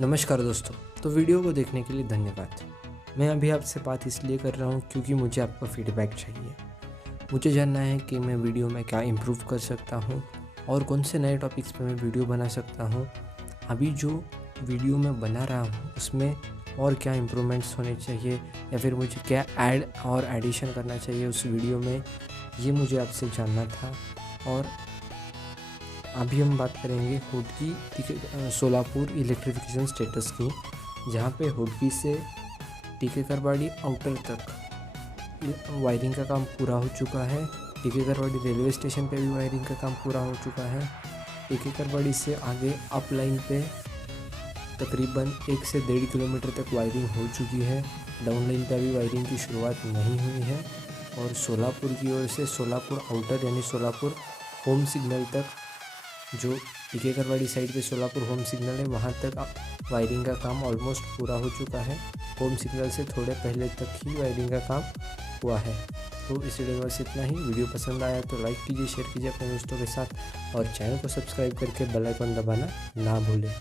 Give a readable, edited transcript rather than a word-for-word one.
नमस्कार दोस्तों। तो वीडियो को देखने के लिए धन्यवाद। मैं अभी आपसे बात इसलिए कर रहा हूँ क्योंकि मुझे आपका फीडबैक चाहिए। मुझे जानना है कि मैं वीडियो में क्या इम्प्रूव कर सकता हूँ और कौन से नए टॉपिक्स पे मैं वीडियो बना सकता हूँ। अभी जो वीडियो मैं बना रहा हूँ उसमें और क्या इम्प्रूवमेंट्स होने चाहिए या फिर मुझे क्या ऐड और एडिशन करना चाहिए उस वीडियो में, ये मुझे आपसे जानना था। और अभी हम बात करेंगे होटगी सोलापुर इलेक्ट्रिफिकेशन स्टेटस की, जहाँ पे होटगी से टीकेकरवाड़ी आउटर तक वायरिंग का काम पूरा हो चुका है। टीकेकरवाड़ी रेलवे स्टेशन पे भी वायरिंग का काम पूरा हो चुका है। टीकेकरवाड़ी से आगे अप लाइन पे तकरीबन 1 से 1.5 किलोमीटर तक वायरिंग हो चुकी है। डाउन लाइन पे अभी वायरिंग की शुरुआत नहीं हुई है। और सोलापुर की ओर से सोलापुर आउटर यानी सोलापुर होम सिग्नल तक, जो टीकेकरवाड़ी साइड पे सोलापुर होम सिग्नल है, वहाँ तक वायरिंग का काम ऑलमोस्ट पूरा हो चुका है। होम सिग्नल से थोड़े पहले तक ही वायरिंग का काम हुआ है। तो इस वीडियो में बस इतना ही। वीडियो पसंद आया तो लाइक कीजिए, शेयर कीजिए अपने दोस्तों के साथ और चैनल को सब्सक्राइब करके बेल आइकन दबाना ना भूलें।